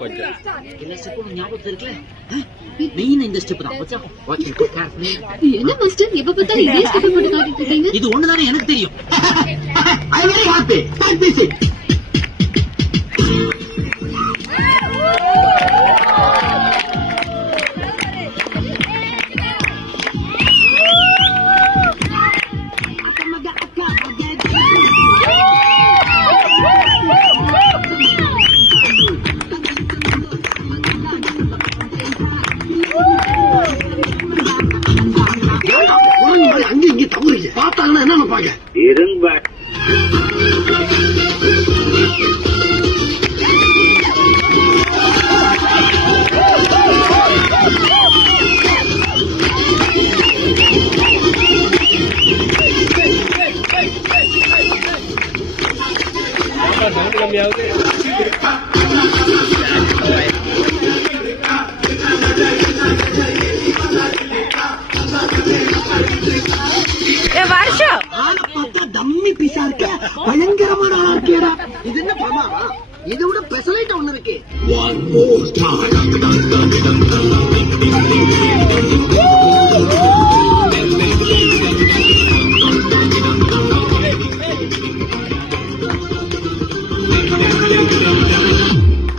கொஞ்சம் எல்லா ஸ்டெப்பும் ஞாபகத்துல இருக்குல்ல? மெயின் இந்த ஸ்டெப் தான். என்ன மாஸ்டர் எப்ப பார்த்தாலும் இதே ஸ்டெப் போட்டு காட்டிட்டு இருக்கீங்க? இது ஒண்ணுதானே எனக்கு தெரியும். I very happy. Take this it. அங்க இங்க தவறுங்க பார்த்தாங்கன்னா என்ன நினைப்பாங்க? தம்மி பீஸா இருக்க பயங்கரமான ஆளா இருக்கேடா. இது என்ன பிரமாவா? இதை விட பெசலைட் ஒண்ணு இருக்கு. One more time.